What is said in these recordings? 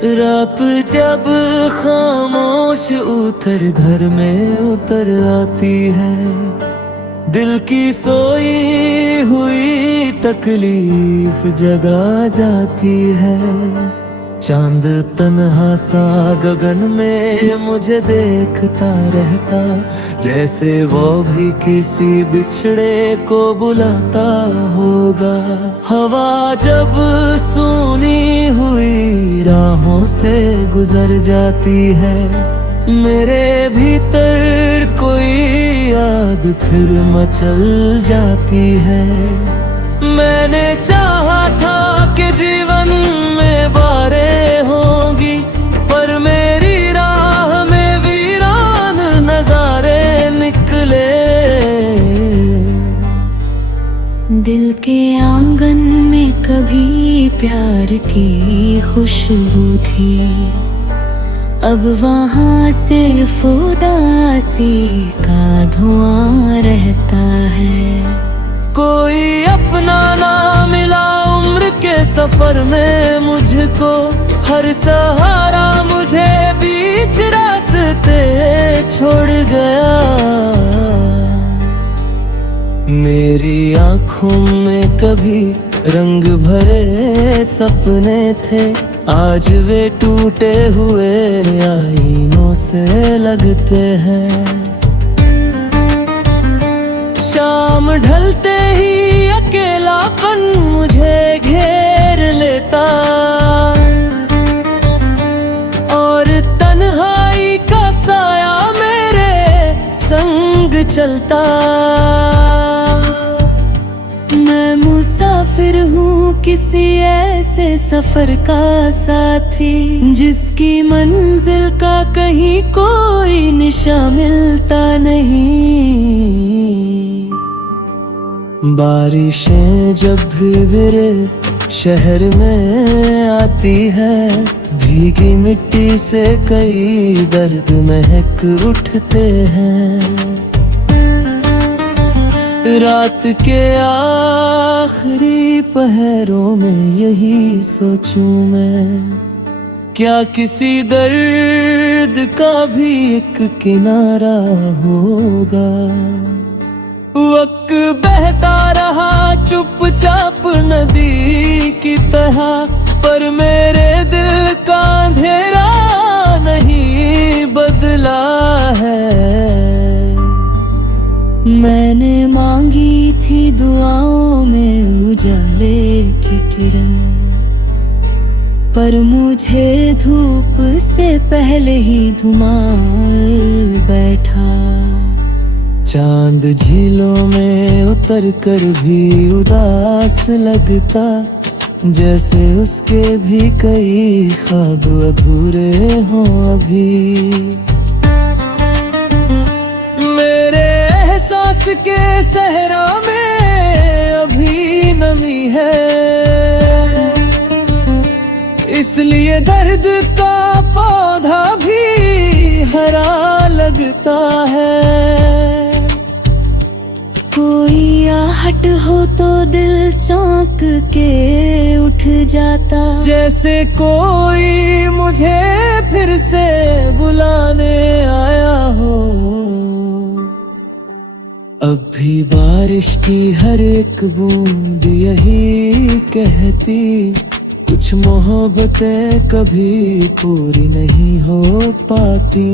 रात जब खामोश उतर घर में उतर आती है, दिल की सोई हुई तकलीफ जगा जाती है। चांद तन्हा सा गगन में मुझे देखता रहता, जैसे वो भी किसी बिछड़े को बुलाता होगा। हवा जब सूनी हुई राहों से गुजर जाती है, मेरे भीतर कोई याद फिर मचल जाती है। मैंने चाहा था कि जीवन में बारें होंगी, पर मेरी राह में वीरान नजारे निकले। दिल के आंगन में कभी प्यार की खुशबू थी, अब वहाँ सिर्फ उदासी का धुआं रहता है। कोई अपना ना मिला उम्र के सफर में मुझको, हर सहारा मुझे बीच रास्ते छोड़ गया। मेरी आँखों में कभी रंग भरे सपने थे, आज वे टूटे हुए आईनों से लगते हैं। शाम ढलते ही अकेलापन मुझे घेर लेता, और तन्हाई का साया मेरे संग चलता। मैं मुसाफिर हूँ किसी ऐसे सफर का साथी, जिसकी मंजिल का कहीं कोई निशा मिलता नहीं। बारिशें जब भी मेरे शहर में आती है, भीगी मिट्टी से कई दर्द महक उठते हैं। रात के आखिरी पहरों में यही सोचूं मैं, क्या किसी दर्द का भी एक किनारा होगा। वक्त बहता रहा चुपचाप नदी की तरह, पर मेरे दिल का अंधेरा नहीं बदला है। मैंने मांगी थी दुआओं में उजाले की किरण, पर मुझे धूप से पहले ही धुमाल बैठा। चांद झीलों में उतर कर भी उदास लगता, जैसे उसके भी कई ख्वाब अधूरे हों अभी। मेरे एहसास के सहरा में अभी नमी है, इसलिए दर्द का पौधा भी हरा लगता है। कोई आहट हो तो दिल चौंक के उठ जाता, जैसे कोई मुझे फिर से बुलाने आया हो। अब भी बारिश की हर एक बूंद यही कहती, कुछ मोहब्बतें कभी पूरी नहीं हो पाती।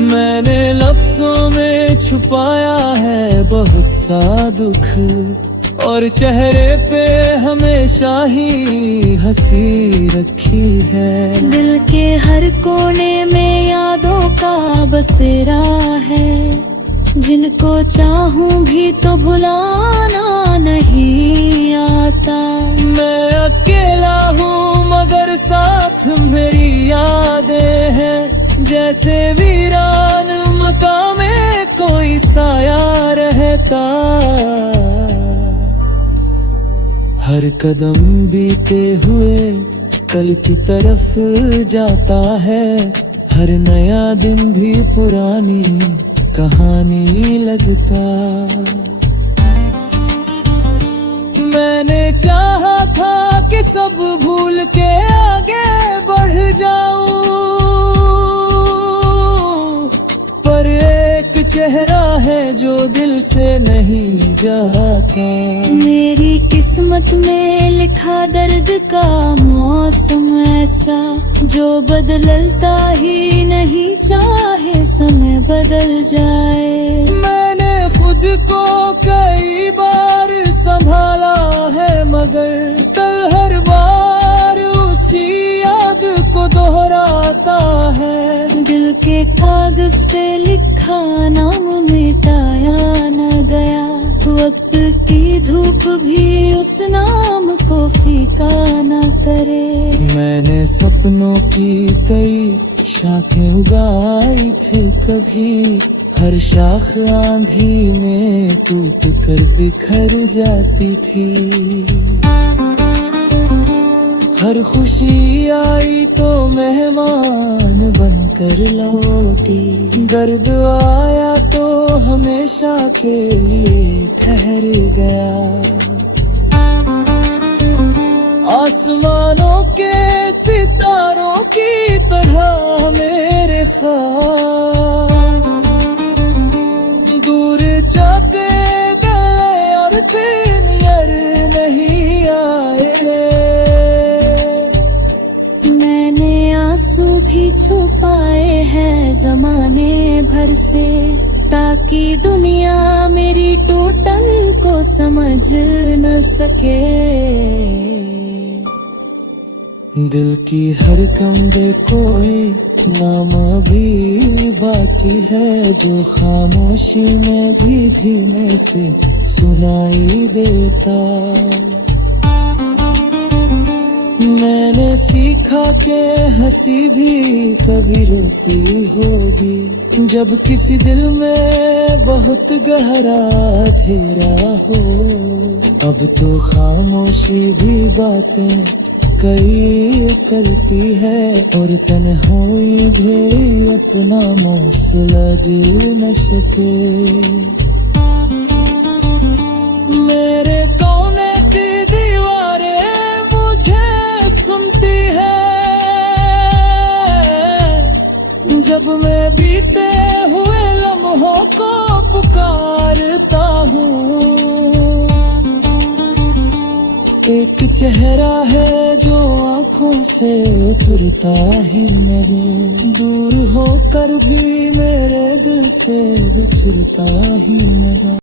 मैंने लफ्जों में छुपाया है बहुत सा दुख, और चेहरे पे हमेशा ही हंसी रखी है। दिल के हर कोने में यादों का बसेरा है, जिनको चाहूं भी तो भुलाना नहीं आता। मैं अकेला हूँ मगर साथ मेरी यादें हैं, जैसे वीरान मकाम में कोई साया रहता। हर कदम बीते हुए कल की तरफ जाता है, हर नया दिन भी पुरानी कहानी लगता। मैंने चाहा था कि सब भूल के आगे बढ़ जाऊं, पर एक चेहरा है जो दिल से नहीं जाता। मेरी किस्मत में लिखा दर्द का मौसम ऐसा, जो बदलता ही नहीं, चाहे समय बदल जाए। मैंने खुद को कई बार संभाला है, मगर कल हर बार उसी याद को दोहराता है। दिल के कागज पे लिखा नाम मिटाया न गया, वक्त की धूप भी उस नाम को फीका न करे। मैंने सपनों की कई शाखें उगाई थी कभी, हर शाख आंधी में टूट कर बिखर जाती थी। हर खुशी आई तो मेहमान बनकर लौटी, दर्द आया तो हमेशा के लिए ठहर गया। आसमानों के सितारों की तरह मेरे ख्वाब दूर जाते गए और फिर यार नहीं आए। मैंने आंसू भी छुपाए हैं जमाने भर से, ताकि दुनिया मेरी टूटन को समझ न सके। दिल की हर कंधे कोई नाम अभी बाकी है, जो खामोशी में भी धीमे से सुनाई देता। मैंने सीखा के हंसी भी कभी रोती होगी, जब किसी दिल में बहुत गहरा अंधेरा हो। अब तो खामोशी भी बातें कई करती है, और तन्हाई भी अपना मौसला दे न सके। मेरे कोने की दीवारें मुझे सुनती है, जब मैं बीते हुए लम्हों को पुकारता हूँ। एक चेहरा है जो आंखों से उतरता ही नहीं, दूर होकर भी मेरे दिल से बिछड़ता ही नहीं।